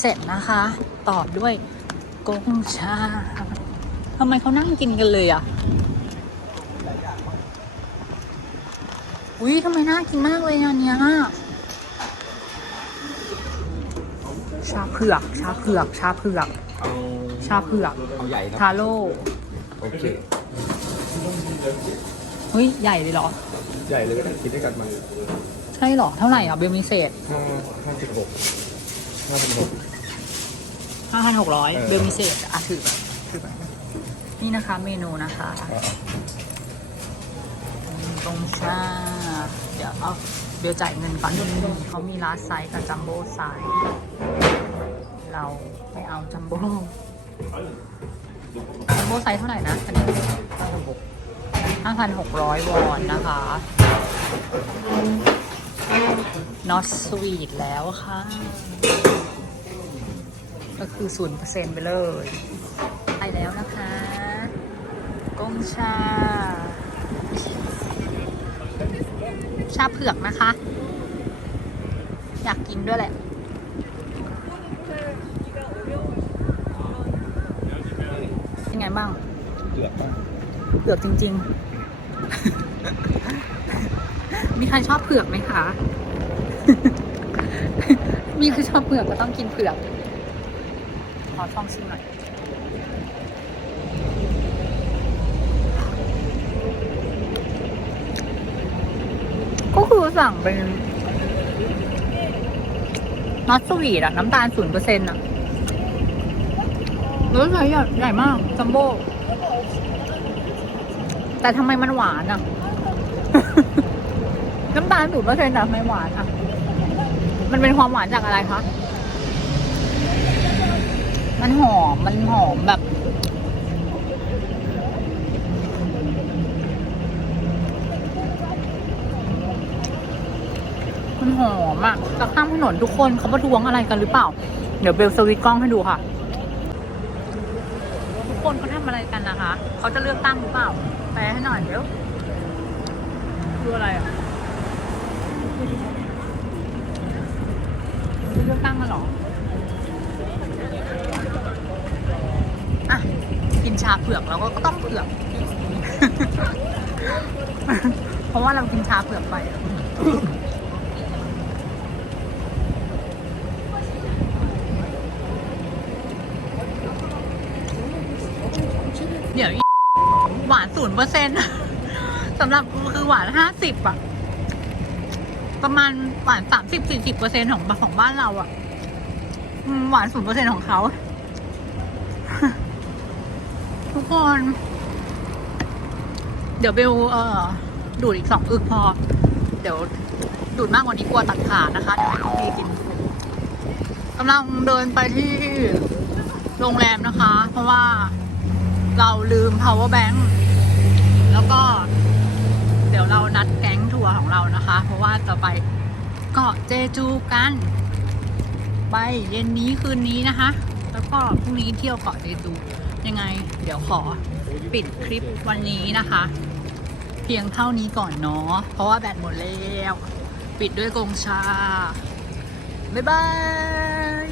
เสร็จนะคะตอบด้วยกงชาทำไมเขานั่งกินกันเลยอะอุ้ยทำไมน่ากินมากเลยอันเนี้ยชาเผือก ชาเผือก ชาเผือกเอาชาเผือกเอาใหญ่นะทาโร่โอเคเฮ้ย ใหญ่เลยเหรอ ใหญ่เลยก็ได้คิดได้กันมาใช่เหรอ เท่าไหร่อะเบลมีเศษห้าห้าสิบหก ห้าสิบหก ห้าพันหกร้อยเออ เบลมีเศษอะถือไปถือไปนี่นะคะเมนูนะคะตรงชาเดี๋ยวเอาเบลจ่ายเงินก่อนเขามีลาสไซส์กับจัมโบ้ไซส์เราไม่เอาจัมโบ้จัมโบ้ไซส์เท่าไหร่นะอันนี้ห้าพันหกห้าพันหกร้อยวอนนะคะ not sweet แล้วค่ะ ก็คือศูนย์เปอร์เซ็นต์ไปเลย ไปแล้วนะคะ กงชา ชาเผือกนะคะ อยากกินด้วยแหละเป็นไงบ้างเกือบป่ะเผือกจริง ๆ มีใครชอบเผือกไหมคะ มีใครชอบเผือกก็ต้องกินเผือก ขอช่องชิมหน่อยก็คือสั่งเป็นนอตสวีทอะน้ำตาลศูนย์เปอร์เซ็นต์อะรสใหญ่ใหญ่มากจัมโบ้ แต่ทำไมมันหวานอะน้ำตาลศูนย์เปอร์เซ็นต์แต่ทำไมหวานอะมันเป็นความหวานจากอะไรคะ มันหอม มันหอมแบบ มันหอมอะจะข้ามถนนทุกคนเขาประท้วงอะไรกันหรือเปล่า เดี๋ยวเบลสวิตช์กล้องให้ดูค่ะ ทุกคนเขาทำอะไรกันนะคะ เขาจะเลือกตั้งหรือเปล่า แปลให้หน่อยเดี๋ยวดูอะไรอะเลือกตั้งกันหรอ อะ กินชาเผือกเราก็ต้องเผือก เพราะว่าเรากินชาเผือกไปอะเดี๋ยวอีหวาน ศูนย์เปอร์เซ็นต์สำหรับกูคือหวานห้าสิบอะประมาณหวานสามสิบสี่สิบเปอร์เซ็นต์ของของบ้านเราอะหวานศูนย์เปอร์เซ็นต์ของเขา ทุกคน เดี๋ยวเบลเอ่อดูดอีกสองอึกพอ เดี๋ยวดูดมากกว่านี้กลัวตัดขาดนะคะเดี๋ยวให้พี่กินกำลังเดินไปที่โรงแรมนะคะ เพราะว่าเราลืม power bank แล้วก็ เดี๋ยวเรานัดแก๊งทัวร์ของเรานะคะ เพราะว่าจะไปเกาะเจจูกัน ไปเย็นนี้คืนนี้นะคะ แล้วก็พรุ่งนี้เที่ยวเกาะเจจู ยังไง เดี๋ยวขอปิดคลิปวันนี้นะคะ เพียงเท่านี้ก่อนเนาะเพราะว่าแบตหมดแล้ว ปิดด้วยกงชา บ๊ายบาย